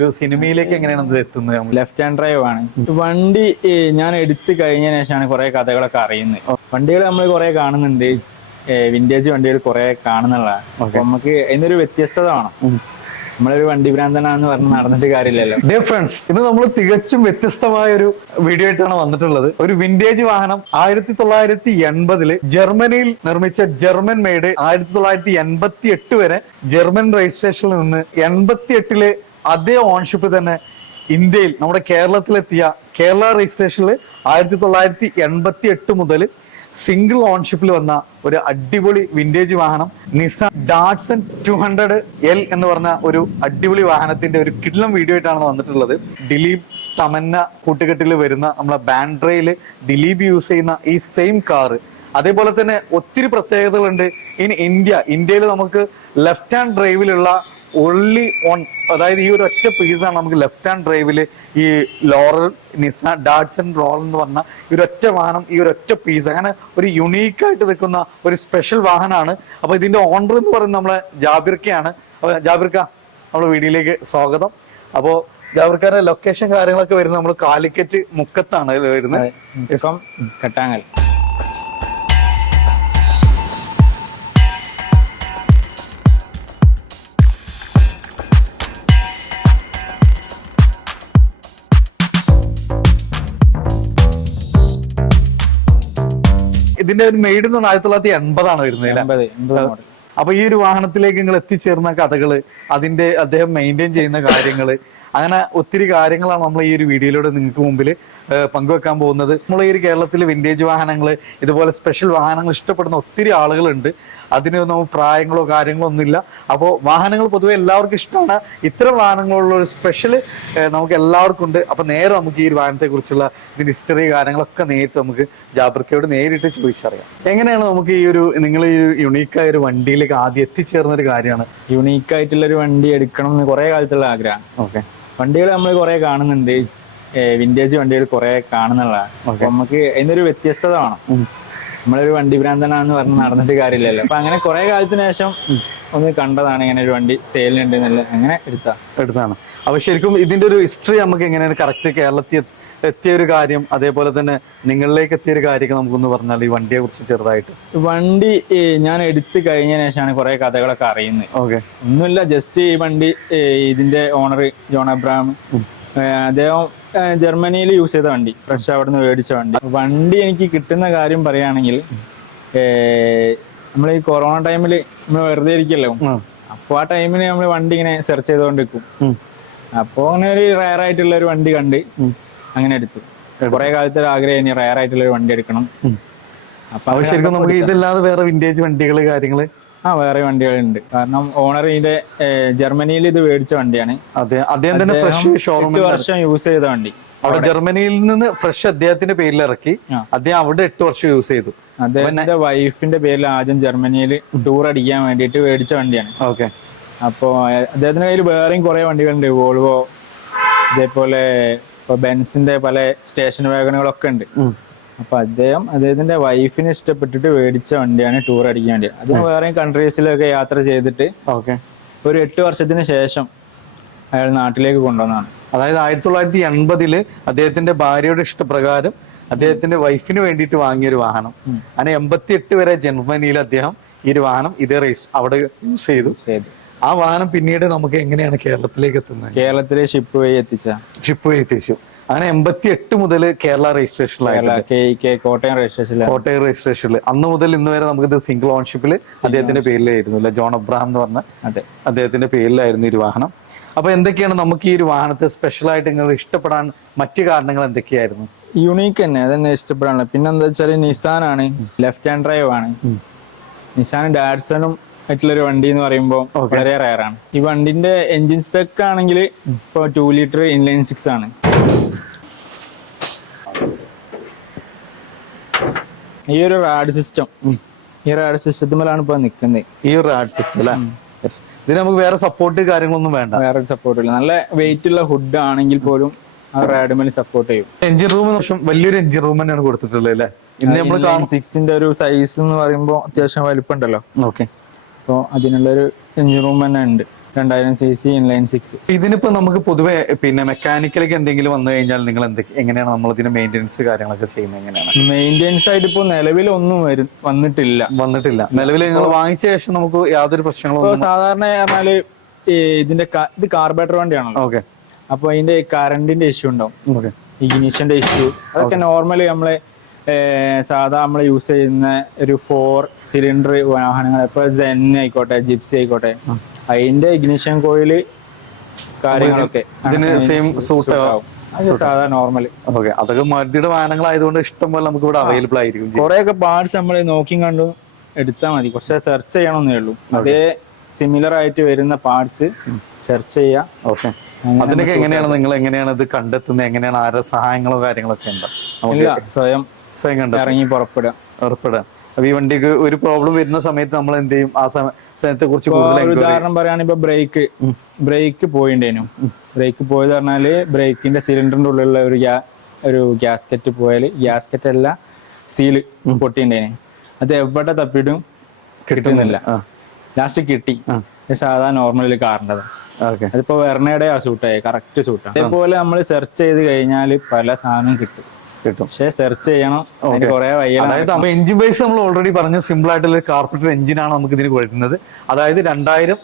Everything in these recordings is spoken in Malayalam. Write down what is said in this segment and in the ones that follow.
ഒരു സിനിമയിലേക്ക് എങ്ങനെയാണ് ഇത് എത്തുന്നത്? ലെഫ്റ്റ് ഹാൻഡ് ഡ്രൈവ് ആണ്. വണ്ടി ഞാൻ എടുത്ത് കഴിഞ്ഞ ശേഷമാണ് കുറെ കഥകളൊക്കെ അറിയുന്നത്. വണ്ടികൾ നമ്മൾ കുറെ കാണുന്നുണ്ട്. വിന്റേജ് വണ്ടികൾ കുറെ കാണുന്നുള്ളതാണ് അപ്പൊ നമുക്ക് അതിനൊരു വ്യത്യസ്തത വേണം. നമ്മളൊരു വണ്ടി ഭ്രാന്തനാന്ന് പറഞ്ഞ് നടന്നിട്ട് കാര്യമില്ലല്ലോ. ഡിഫറൻസ് ഇന്ന് നമ്മൾ തികച്ചും വ്യത്യസ്തമായ ഒരു വീഡിയോ ആയിട്ടാണ് വന്നിട്ടുള്ളത്. ഒരു വിന്റേജ് വാഹനം ആയിരത്തി തൊള്ളായിരത്തി എൺപതിൽ ജർമ്മനിയിൽ നിർമ്മിച്ച ജർമ്മൻ മെയ്ഡ് ആയിരത്തി തൊള്ളായിരത്തി എൺപത്തി എട്ട് വരെ ജർമ്മൻ രജിസ്ട്രേഷനിൽ നിന്ന് എൺപത്തി എട്ടിൽ അതേ ഓൺഷിപ്പ് തന്നെ ഇന്ത്യയിൽ നമ്മുടെ കേരളത്തിലെത്തിയ കേരള രജിസ്ട്രേഷനിൽ ആയിരത്തി തൊള്ളായിരത്തി എൺപത്തി എട്ട് മുതൽ സിംഗിൾ ഓൺഷിപ്പിൽ വന്ന ഒരു അടിപൊളി വിന്റേജ് വാഹനം നിസ ഡാറ്റ്സൺ ടു ഹൺഡ്രഡ് എൽ എന്ന് പറഞ്ഞ ഒരു അടിപൊളി വാഹനത്തിന്റെ ഒരു കിഡ്ലം വീഡിയോ ആയിട്ടാണ് വന്നിട്ടുള്ളത്. ദിലീപ് തമന്ന കൂട്ടുകെട്ടിൽ വരുന്ന നമ്മളെ ബാൻഡ്രയിൽ ദിലീപ് യൂസ് ചെയ്യുന്ന ഈ സെയിം കാറ് അതേപോലെ തന്നെ ഒത്തിരി പ്രത്യേകതകളുണ്ട്. ഇനി ഇന്ത്യ ഇന്ത്യയിൽ നമുക്ക് ലെഫ്റ്റ് ഹാൻഡ് ഡ്രൈവിലുള്ള ഒൺലി ഓൺ അതായത് ഈ ഒരു ഒറ്റ പീസാണ് നമുക്ക് ലെഫ്റ്റ് ഹാൻഡ് ഡ്രൈവിൽ ഈ ലോറൽ നിസ ഡാഡ്സൺ റോൾ എന്ന് പറഞ്ഞ ഈ ഒരു ഒറ്റ വാഹനം ഈ ഒരു ഒറ്റ പീസ് അങ്ങനെ ഒരു യുണീക്ക് ആയിട്ട് വെക്കുന്ന ഒരു സ്പെഷ്യൽ വാഹനമാണ് അപ്പൊ ഇതിന്റെ ഓണർ എന്ന് പറയുന്നത് നമ്മളെ ജാബിർക്കയാണ്. അപ്പൊ ജാബിർക്ക നമ്മുടെ വീഡിയോയിലേക്ക് സ്വാഗതം. അപ്പോ ജാബിർക്കാരുടെ ലൊക്കേഷൻ കാര്യങ്ങളൊക്കെ വരുന്നത് നമ്മൾ കാലിക്കറ്റ് മുക്കത്താണ് വരുന്നത്. കെട്ടാങ്ങൽ. ഇതിന്റെ ഒരു മെയ്ഡ് എന്ന് ആയിരത്തി തൊള്ളായിരത്തി എൺപതാണ് വരുന്നത് അപ്പൊ ഈ ഒരു വാഹനത്തിലേക്ക് നിങ്ങൾ എത്തിച്ചേർന്ന കഥകൾ അതിന്റെ അദ്ദേഹം മെയിന്റെയിൻ ചെയ്യുന്ന കാര്യങ്ങൾ അങ്ങനെ ഒത്തിരി കാര്യങ്ങളാണ് നമ്മൾ ഈ ഒരു വീഡിയോയിലൂടെ നിങ്ങൾക്ക് മുമ്പിൽ പങ്കുവെക്കാൻ പോകുന്നത്. നമ്മൾ ഈ ഒരു കേരളത്തിലെ വിന്റേജ് വാഹനങ്ങൾ ഇതുപോലെ സ്പെഷ്യൽ വാഹനങ്ങൾ ഇഷ്ടപ്പെടുന്ന ഒത്തിരി ആളുകളുണ്ട്. അതിനൊന്നും പ്രായങ്ങളോ കാര്യങ്ങളോ ഒന്നുമില്ല. അപ്പോൾ വാഹനങ്ങൾ പൊതുവെ എല്ലാവർക്കും ഇഷ്ടമാണ്. ഇത്തരം വാഹനങ്ങളുള്ള ഒരു സ്പെഷ്യൽ നമുക്ക് എല്ലാവർക്കും ഉണ്ട്. അപ്പോൾ നേരെ നമുക്ക് ഈ ഒരു വാഹനത്തെക്കുറിച്ചുള്ള കുറിച്ചുള്ള ഇതിന്റെ ഹിസ്റ്ററി കാര്യങ്ങളൊക്കെ നേരിട്ട് നമുക്ക് ജാബർക്കയോട് നേരിട്ട് ചോദിച്ചറിയാം. എങ്ങനെയാണ് നമുക്ക് ഈ ഒരു നിങ്ങൾ ഈ യുണീക്കായ ഒരു വണ്ടിയിലേക്ക് ആദ്യം എത്തിച്ചേർന്ന ഒരു കാര്യമാണ്? യുണീക്കായിട്ടുള്ള ഒരു വണ്ടി എടുക്കണം എന്ന് കുറേ കാലത്തുള്ള ആഗ്രഹമാണ്. ഓക്കെ. വണ്ടികൾ നമ്മൾ കുറെ കാണുന്നുണ്ട്. വിന്റേജ് വണ്ടികൾ കുറെ കാണുന്നുള്ളതാണ് അപ്പൊ നമുക്ക് അതിനൊരു വ്യത്യസ്തത വേണം. നമ്മളൊരു വണ്ടി ഭ്രാന്തനാന്ന് പറഞ്ഞ് നടന്നിട്ട് കാര്യമില്ലല്ലോ. അപ്പൊ അങ്ങനെ കുറെ കാലത്തിന് ശേഷം ഒന്ന് കണ്ടതാണ് ഇങ്ങനെ ഒരു വണ്ടി സെയിലുണ്ട് എന്നുള്ളത്. അങ്ങനെ എടുത്താ. എടുത്താണ്. അപ്പൊ ശരിക്കും ഇതിന്റെ ഒരു ഹിസ്റ്ററി നമുക്ക് എങ്ങനെയാണ് കറക്റ്റ് കേരളത്തിൽ എത്തിയ ഒരു കാര്യം അതേപോലെ തന്നെ നിങ്ങളിലേക്ക് എത്തിയ ഒരു കാര്യം നമുക്കൊന്ന് പറഞ്ഞാൽ ഈ വണ്ടിയെ കുറിച്ച് ചെറുതായിട്ട്. വണ്ടി ഞാൻ എടുത്തു കഴിഞ്ഞ ശേഷമാണ് കുറെ കഥകളൊക്കെ അറിയുന്നത്. ഓക്കെ. ഒന്നുമില്ല ജസ്റ്റ് ഈ വണ്ടി ഇതിന്റെ ഓണർ ജോൺ അബ്രഹാം ഏ, അദ്ദേഹം ജർമ്മനിയിൽ യൂസ് ചെയ്ത വണ്ടി ഫ്രഷ് അവിടെ നിന്ന് മേടിച്ച വണ്ടി. വണ്ടി എനിക്ക് കിട്ടുന്ന കാര്യം പറയുകയാണെങ്കിൽ നമ്മൾ ഈ കൊറോണ ടൈമിൽ നമ്മൾ വെറുതെ ഇരിക്കല്ലോ? അപ്പോൾ ആ ടൈമിൽ നമ്മൾ വണ്ടി ഇങ്ങനെ സെർച്ച് ചെയ്തുകൊണ്ട് നിൽക്കും അപ്പോൾ അങ്ങനെ ഒരു റയർ ആയിട്ടുള്ള ഒരു വണ്ടി കണ്ട്. അങ്ങനെ എടുത്തു. കുറെ കാലത്തെ ആഗ്രഹം ഇനി റയർ ആയിട്ടുള്ള ഒരു വണ്ടി എടുക്കണം. അപ്പൊ ശരിക്കും നമുക്ക് ഇതല്ലാതെ വേറെ വിന്റേജ് വണ്ടികൾ കാര്യങ്ങൾ ആ വേറെ വണ്ടികളുണ്ട്. കാരണം ഓണർ ഇതിന്റെ ജർമ്മനിയിൽ ഇത് മേടിച്ച വണ്ടിയാണ്. അദ്ദേഹം തന്നെ ഫ്രഷ് ഷോറൂമിൽ വർഷം യൂസ് ചെയ്ത വണ്ടി. അവിടെ ജർമ്മനിയിൽ നിന്ന് ഫ്രഷ് അദ്ദേഹത്തിന്റെ പേരിൽ ഇറക്കി. അദ്ദേഹം അവിടെ എട്ട് വർഷം യൂസ് ചെയ്തു. അദ്ദേഹത്തിന്റെ വൈഫിന്റെ പേരിൽ ആദ്യം ജർമ്മനിയിൽ ടൂർ അടിക്കാൻ വേണ്ടിയിട്ട് മേടിച്ച വണ്ടിയാണ്. ഓക്കെ. അപ്പോ അദ്ദേഹത്തിന്റെ കയ്യിൽ വേറെയും കുറെ വണ്ടികളുണ്ട്. വോൾവോ ഇതേപോലെ ഇപ്പൊ ബെൻസിന്റെ പല സ്റ്റേഷൻ വാഗണുകളൊക്കെ ഉണ്ട്. അപ്പൊ അദ്ദേഹം അദ്ദേഹത്തിന്റെ വൈഫിന് ഇഷ്ടപ്പെട്ടിട്ട് മേടിച്ച വണ്ടിയാണ് ടൂർ അടിക്കാൻ വേണ്ടി. അത് വേറെ കൺട്രീസിലൊക്കെ യാത്ര ചെയ്തിട്ട് ഓക്കെ. ഒരു എട്ട് വർഷത്തിന് ശേഷം അയാൾ നാട്ടിലേക്ക് കൊണ്ടുവന്നാണ് അതായത് ആയിരത്തി തൊള്ളായിരത്തി എൺപതിൽ അദ്ദേഹത്തിന്റെ ഭാര്യയുടെ ഇഷ്ടപ്രകാരം അദ്ദേഹത്തിന്റെ വൈഫിന് വേണ്ടിയിട്ട് വാങ്ങിയ ഒരു വാഹനം അങ്ങനെ എൺപത്തി എട്ട് വരെ ജർമ്മനിയിൽ അദ്ദേഹം ഈ ഒരു വാഹനം ഇതേ റേസ് അവിടെ യൂസ് ചെയ്തു. ആ വാഹനം പിന്നീട് നമുക്ക് എങ്ങനെയാണ് കേരളത്തിലേക്ക് എത്തുന്നത്? കേരളത്തിലെ ഷിപ്പ് വഴി എത്തിച്ച. ഷിപ്പ് വഴി എത്തിച്ചു. അങ്ങനെ എൺപത്തി എട്ട് മുതൽ കേരള കെ കോട്ടയം രജിസ്ട്രേഷനിൽ കോട്ടയം രജിസ്ട്രേഷനിൽ അന്ന് മുതൽ ഇന്ന് വരെ നമുക്ക് ഇത് സിംഗിൾ ഓൺഷിപ്പിൽ അദ്ദേഹത്തിന്റെ പേരിലായിരുന്നു അല്ലെ? ജോൺ അബ്രഹാം എന്ന് പറഞ്ഞ അതെ. അദ്ദേഹത്തിന്റെ പേരിലായിരുന്നു ഈ വാഹനം. അപ്പൊ എന്തൊക്കെയാണ് നമുക്ക് ഈ ഒരു വാഹനത്തെ സ്പെഷ്യൽ ആയിട്ട് നിങ്ങൾ ഇഷ്ടപ്പെടാൻ മറ്റു കാരണങ്ങൾ എന്തൊക്കെയായിരുന്നു? യുണീക്ക് തന്നെ. അതന്നെ ഇഷ്ടപ്പെടാനുള്ള പിന്നെ എന്താ വെച്ചാൽ നിസാൻ ആണ് ലെഫ്റ്റ് ഹാൻഡ് ഡ്രൈവ് ആണ്. നിസാൻ ഡാഡ്സണും ആയിട്ടുള്ള ഒരു വണ്ടി എന്ന് പറയുമ്പോൾ വളരെ റയർ ആണ്. ഈ വണ്ടിന്റെ എഞ്ചിൻ സ്പെക്ക് ആണെങ്കിൽ ഇപ്പോൾ ടു ലിറ്റർ ഇൻലൈൻ സിക്സ് ആണ്. ഈ ഒരു റാഡ് സിസ്റ്റം ഈ റാഡ് സിസ്റ്റത്തിലാണ് ഇപ്പൊ നിൽക്കുന്നത് ഈ ആർട്ട് സിസ്റ്റം അല്ലേ. ഇതിന് നമുക്ക് വേറെ സപ്പോർട്ട് കാര്യങ്ങളൊന്നും വേണ്ട. വേറെ സപ്പോർട്ട് ഇല്ല. നല്ല വെയിറ്റ് ഉള്ള ഹുഡ് ആണെങ്കിൽ പോലും ആ റാഡുമേൽ സപ്പോർട്ട് ചെയ്യും. എഞ്ചിൻ റൂം വലിയൊരു എഞ്ചിൻ റൂം തന്നെയാണ് കൊടുത്തിട്ടുള്ളത് അല്ലേ ഇന്ന് നമ്മൾ സിക്സിന്റെ ഒരു സൈസ് എന്ന് പറയുമ്പോൾ അത്യാവശ്യം വലിപ്പമുണ്ടല്ലോ ഓക്കെ അപ്പോൾ അതിനുള്ളൊരു എഞ്ചിൻ റൂം തന്നെ ഉണ്ട്. രണ്ടായിരം സി സി ഇൻലൈൻ സിക്സ് ഇതിനിപ്പോ നമുക്ക് പൊതുവെ പിന്നെ മെക്കാനിക്കലേക്ക് എന്തെങ്കിലും വന്നു കഴിഞ്ഞാൽ നിങ്ങൾ എന്തൊക്കെ എങ്ങനെയാണ് നമ്മൾ ഇതിന് മെയിന്റെനൻസ് കാര്യങ്ങളൊക്കെ ചെയ്യുന്നത്? എങ്ങനെയാണ്? മെയിന്റെനൻസ് ആയിട്ട് ഇപ്പോൾ നിലവിൽ ഒന്നും വരും വന്നിട്ടില്ല. വന്നിട്ടില്ല. നിലവിൽ നിങ്ങൾ വാങ്ങിച്ച ശേഷം നമുക്ക് യാതൊരു പ്രശ്നങ്ങളും ഇപ്പോൾ സാധാരണ പറഞ്ഞാൽ ഈ ഇതിന്റെ ഇത് കാർബേറ്റർ വണ്ടിയാണല്ലോ. ഓക്കെ. അപ്പൊ അതിന്റെ കറണ്ടിന്റെ ഇഷ്യൂ ഉണ്ടാവും. ഓക്കെ. ഇഗ്നിഷന്റെ ഇഷ്യൂ അതൊക്കെ നോർമലി നമ്മൾ സാധാ നമ്മൾ യൂസ് ചെയ്യുന്ന ഒരു ഫോർ സിലിണ്ടർ വാഹനങ്ങൾ ഇപ്പൊ ജെൻ ആയിക്കോട്ടെ ജിപ്സി ആയിക്കോട്ടെ. അതിന്റെ ഇഗ്നിഷൻ കോയിൽ കാര്യങ്ങളൊക്കെ. ഇതിന് സെയിം സൂട്ട് ആവും. സാധാരണ സാധാ നോർമൽ ഓക്കെ അതൊക്കെ മാരുതിയുടെ വാഹനങ്ങളായതുകൊണ്ട് ഇഷ്ടം പോലെ നമുക്ക് ഇവിടെ അവൈലബിൾ ആയിരിക്കും കുറെ ഒക്കെ പാർട്സ് നമ്മൾ നോക്കി കണ്ടു എടുത്താൽ മതി. കുറച്ച് സെർച്ച് ചെയ്യണമെന്നേ ഉള്ളൂ. അതേ സിമിലർ ആയിട്ട് വരുന്ന പാർട്സ് സെർച്ച് ചെയ്യാം. ഓക്കെ അതിനൊക്കെ എങ്ങനെയാണ് നിങ്ങൾ എങ്ങനെയാണ് ഇത് കണ്ടെത്തുന്നത്? എങ്ങനെയാണ് ആരുടെ സഹായങ്ങളോ കാര്യങ്ങളൊക്കെ ഉണ്ടോ? സ്വയം സ്വയം കണ്ടെത്തും. ഇറങ്ങി പുറപ്പെടുക. ഉറപ്പിടാം അപ്പൊ ഈ വണ്ടിക്ക് ഒരു പ്രോബ്ലം വരുന്ന സമയത്ത് നമ്മൾ എന്ത് ചെയ്യും? ആ സമയത്തെ കുറിച്ച് ഉദാഹരണം പറയുകയാണെങ്കിൽ ബ്രേക്ക് ബ്രേക്ക് പോയിണ്ടേനു. ബ്രേക്ക് പോയത് പറഞ്ഞാൽ ബ്രേക്കിന്റെ സിലിണ്ടറിന്റെ ഉള്ളിലുള്ള ഒരു ഒരു ഗ്യാസ്കറ്റ് പോയാൽ ഗ്യാസ്കറ്റ് അല്ല സീൽ പൊട്ടിണ്ടേനെ. അത് എവിടെ തപ്പിയിട്ടും കിട്ടുന്നില്ല. ലാസ്റ്റ് കിട്ടി. പക്ഷെ സാധാ നോർമലിൽ കാറിന്റെ അതിപ്പോ വെർണയുടെ ആ സൂട്ടായി കറക്റ്റ് സൂട്ടാണ് അതേപോലെ നമ്മൾ സെർച്ച് ചെയ്ത് കഴിഞ്ഞാൽ പല സാധനവും കിട്ടും. കിട്ടും. പക്ഷേ സെർച്ച് ചെയ്യണം. കുറെ അതായത് അപ്പൊ എഞ്ചിൻ ബേസ് നമ്മൾ ഓൾറെഡി പറഞ്ഞു സിമ്പിൾ ആയിട്ടുള്ള കാർപ്പറ്റർ എഞ്ചിനാണ് നമുക്ക് ഇതിന് കൊടുക്കുന്നത്. അതായത് രണ്ടായിരം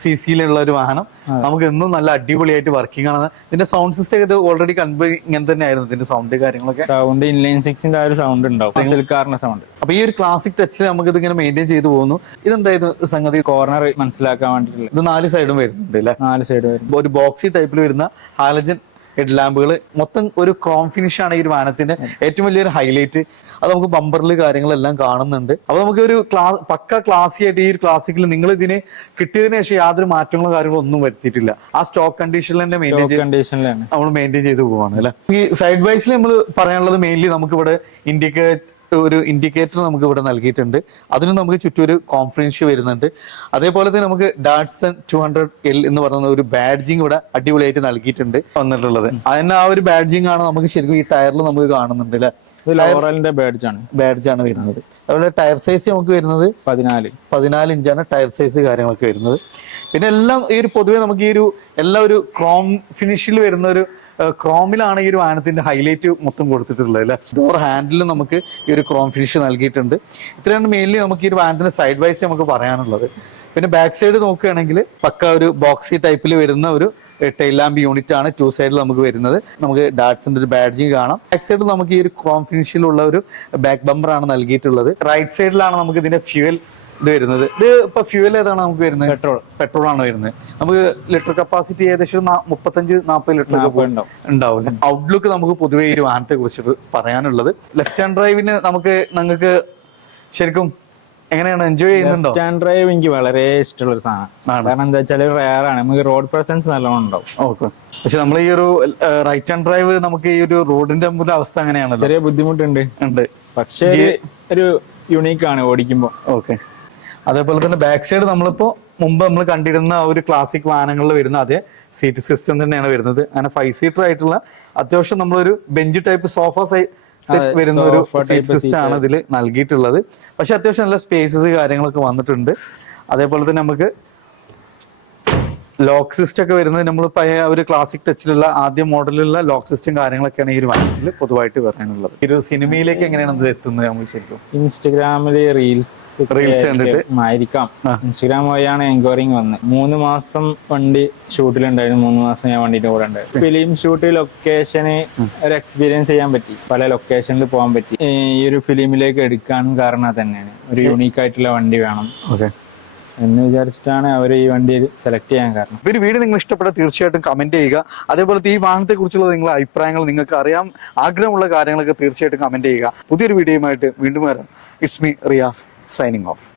സി സിയിലുള്ള ഒരു വാഹനം നമുക്ക് എന്നും നല്ല അടിപൊളിയായിട്ട് വർക്കിംഗ് ആണ്. ഇതിന്റെ സൗണ്ട് സിസ്റ്റം ഇത് ഓൾറെഡി കൺവേ ഇങ്ങനെ തന്നെ ആയിരുന്നു ഇതിന്റെ സൗണ്ട് കാര്യങ്ങളൊക്കെ. സൗണ്ട് ഇൻലൈൻ സിക്സിന്റെ ആ ഒരു സൗണ്ട് ഉണ്ടാവും. സിൽക്കാറിന്റെ സൗണ്ട് അപ്പൊ ഈ ഒരു ക്ലാസിക് ടച്ചിൽ നമുക്ക് ഇത് ഇങ്ങനെ മെയിന്റെയിൻ ചെയ്തു പോകുന്നു. ഇതെന്തായിരുന്നു സംഗതി? കോർണർ മനസ്സിലാക്കാൻ വേണ്ടിയിട്ടുള്ള. ഇത് നാല് സൈഡും വരുന്നുണ്ട് അല്ലേ? നാല് സൈഡ് വരും ഒരു ബോക്സി ടൈപ്പിൽ വരുന്ന ഹാലജൻ ഹെഡ് ലാമ്പുകൾ മൊത്തം ഒരു ക്രോം ഫിനിഷ് ആണ് ഈ ഒരു വാഹനത്തിന്റെ ഏറ്റവും വലിയൊരു ഹൈലൈറ്റ് അത് നമുക്ക് ബമ്പറിൽ കാര്യങ്ങളെല്ലാം കാണുന്നുണ്ട്. അപ്പൊ നമുക്ക് ഒരു ക്ലാസ് പക്ക ക്ലാസി ആയിട്ട് ഈ ഒരു ക്ലാസിക്കിൽ നിങ്ങൾ ഇതിന് കിട്ടിയതിനു ശേഷം യാതൊരു മാറ്റങ്ങളോ കാര്യങ്ങളോ ഒന്നും വരുത്തിയിട്ടില്ല. ആ സ്റ്റോക്ക് കണ്ടീഷനിൽ തന്നെ മെയിന്റെയിൻ കണ്ടീഷനിലാണ് നമ്മൾ മെയിന്റെയിൻ ചെയ്ത് പോവാണ് അല്ലെ? ഈ സൈഡ് വൈസിൽ നമ്മൾ പറയാനുള്ളത് മെയിൻലി നമുക്ക് ഇവിടെ ഇൻഡിക്കേറ്റ് ഒരു ഇൻഡിക്കേറ്റർ നമുക്ക് ഇവിടെ നൽകിയിട്ടുണ്ട്. അതിന് നമുക്ക് ചുറ്റും ഒരു കോൺഫിഡൻസ് വരുന്നുണ്ട്. അതേപോലെ തന്നെ നമുക്ക് ഡാറ്റ്സൺ ടു ഹൺഡ്രഡ് എൽ എന്ന് പറയുന്ന ഒരു ബാഡ്ജിങ് ഇവിടെ അടിപൊളിയായിട്ട് നൽകിയിട്ടുണ്ട് വന്നിട്ടുള്ളത്. അതിന് ആ ഒരു ബാഡ്ജിങ് ആണ് നമുക്ക് ശരിക്കും ഈ ടയറിൽ നമുക്ക് കാണുന്നുണ്ട് അല്ലെ? ഇത് ലോറലിന്റെ ബാഡ്ജ് ആണ്. ബാഡ്ജ് ആണ് വരുന്നത്. അതുപോലെ ടയർ സൈസ് നമുക്ക് വരുന്നത് പതിനാല്. പതിനാല് ഇഞ്ചാണ് ടയർ സൈസ് കാര്യങ്ങളൊക്കെ വരുന്നത്. പിന്നെ എല്ലാം ഈ ഒരു പൊതുവെ നമുക്ക് ഈ ഒരു എല്ലാ ഒരു ക്രോം ഫിനിഷിൽ വരുന്ന ഒരു ക്രോമിലാണ് ഈ ഒരു വാഹനത്തിന്റെ ഹൈലൈറ്റ് മൊത്തം കൊടുത്തിട്ടുള്ളത് അല്ലെ? ഡോർ ഹാൻഡിൽ നമുക്ക് ഈ ഒരു ക്രോം ഫിനിഷ് നൽകിയിട്ടുണ്ട്. ഇത്രയാണ് മെയിൻലി നമുക്ക് ഈ ഒരു വാഹനത്തിന്റെ സൈഡ് വൈസ് നമുക്ക് പറയാനുള്ളത്. പിന്നെ ബാക്ക് സൈഡ് നോക്കുകയാണെങ്കിൽ പക്ക ഒരു ബോക്സി ടൈപ്പിൽ വരുന്ന ഒരു ടെയിൽ ലാമ്പ് യൂണിറ്റ് ആണ് ടു സൈഡിൽ നമുക്ക് വരുന്നത്. നമുക്ക് ഡാറ്റ്സിന്റെ ഒരു ബാഡ്ജിങ് കാണാം. ബാക്ക് സൈഡിൽ നമുക്ക് ഈ ഒരു ക്രോം ഫിനിഷിലുള്ള ഒരു ബാക്ക് ബമ്പർ ആണ് നൽകിയിട്ടുള്ളത്. റൈറ്റ് സൈഡിലാണ് നമുക്ക് ഇതിന്റെ ഫ്യൂവൽ ഇത് വരുന്നത്. ഇത് ഇപ്പൊ ഫ്യൂവൽ ഏതാണ് നമുക്ക് വരുന്നത്? പെട്രോൾ. പെട്രോൾ ആണ് വരുന്നത്? നമുക്ക് ലിറ്റർ കപ്പാസിറ്റി ഏകദേശം മുപ്പത്തഞ്ച് നാൽപ്പത് ലിറ്റർ ഉണ്ടാവും. ഔട്ട്ലുക്ക് നമുക്ക് പൊതുവേ ഈ വാഹനത്തെ കുറിച്ചിട്ട് പറയാനുള്ളത്. ലെഫ്റ്റ് ഹാൻഡ് ഡ്രൈവിന് നമുക്ക് നിങ്ങൾക്ക് ശരിക്കും എങ്ങനെയാണ് എൻജോയ് ചെയ്യുന്നുണ്ടോ? സ്റ്റാൻഡ് ഡ്രൈവ് എനിക്ക് വളരെ ഇഷ്ടമുള്ള ഒരു സാധനം. കാരണം എന്താ വെച്ചാൽ റയർ ആണ്. നമുക്ക് റോഡ് പ്രസൻസ് നല്ലോണം ഉണ്ടാവും. ഓക്കെ. പക്ഷെ നമ്മൾ ഈ ഒരു റൈറ്റ് ഹാൻഡ് ഡ്രൈവ് നമുക്ക് ഈ ഒരു റോഡിന്റെ ഒരു അവസ്ഥ എങ്ങനെയാണ് ചെറിയ ബുദ്ധിമുട്ടുണ്ട്. ഉണ്ട്. പക്ഷേ ഒരു- ഒരു യുണീക്ക് ആണ് ഓടിക്കുമ്പോൾ ഓക്കെ. അതേപോലെ തന്നെ ബാക്ക് സൈഡ് നമ്മളിപ്പോ മുമ്പ് നമ്മൾ കണ്ടിരുന്ന ആ ഒരു ക്ലാസിക് വാഹനങ്ങളിൽ വരുന്ന അതേ സീറ്റ് സിസ്റ്റം തന്നെയാണ് വരുന്നത്. അങ്ങനെ ഫൈവ് സീറ്റർ ആയിട്ടുള്ള അത്യാവശ്യം നമ്മളൊരു ബെഞ്ച് ടൈപ്പ് സോഫ സെറ്റ് വരുന്ന ഒരു സീറ്റ് സിസ്റ്റം ആണ് ഇതിൽ നൽകിയിട്ടുള്ളത്. പക്ഷെ അത്യാവശ്യം നല്ല സ്പേസസ് കാര്യങ്ങളൊക്കെ വന്നിട്ടുണ്ട്. അതേപോലെ തന്നെ നമുക്ക് ലോക്ക് സിസ്റ്റം ഒക്കെ വരുന്നത് നമ്മൾ പഴയ ഒരു ക്ലാസിക് ടച്ചിലുള്ള ആദ്യ മോഡലിലുള്ള ലോക്ക് സിസ്റ്റം കാര്യങ്ങളൊക്കെയാണ് ഈ ഒരു വാഹനത്തിൽ പൊതുവായിട്ട് പറയാനുള്ളത്. ഈ ഒരു സിനിമയിലേക്ക് എങ്ങനെയാണ് ഇത് എത്തുന്നത് നമ്മൾ ശരിക്കും? ഇൻസ്റ്റഗ്രാമിൽ റീൽസ് റീൽസ് കണ്ടിട്ട്? ആയിരിക്കാം. ഇൻസ്റ്റഗ്രാം വഴിയാണ് എൻക്വയറിങ് വന്നത് മൂന്ന് മാസം വണ്ടി ഷൂട്ടിലുണ്ടായിരുന്നു. മൂന്ന് മാസം ഞാൻ വണ്ടിന്റെ കൂടെ ഉണ്ടായിരുന്നു. ഫിലിം ഷൂട്ട് ലൊക്കേഷന് ഒരു എക്സ്പീരിയൻസ് ചെയ്യാൻ പറ്റി. പല ലൊക്കേഷനിൽ പോകാൻ പറ്റി. ഈ ഒരു ഫിലിമിലേക്ക് എടുക്കാൻ കാരണം തന്നെയാണ്. ഒരു യൂണീക്ക് ആയിട്ടുള്ള വണ്ടി വേണം. ഓക്കെ. എന്ന് വിചാരിച്ചിട്ടാണ് അവർ ഈ വണ്ടി സെലക്ട് ചെയ്യാൻ കാരണം. ഒരു വീഡിയോ നിങ്ങൾ ഇഷ്ടപ്പെട്ട തീർച്ചയായിട്ടും കമന്റ് ചെയ്യുക. അതേപോലെ ഈ വാഹനത്തെ കുറിച്ചുള്ള നിങ്ങളുടെ അഭിപ്രായങ്ങൾ നിങ്ങൾക്ക് അറിയാം ആഗ്രഹമുള്ള കാര്യങ്ങളൊക്കെ തീർച്ചയായിട്ടും കമന്റ് ചെയ്യുക. പുതിയൊരു വീഡിയോയുമായിട്ട് വീണ്ടും വരാം. It's me Riyas signing off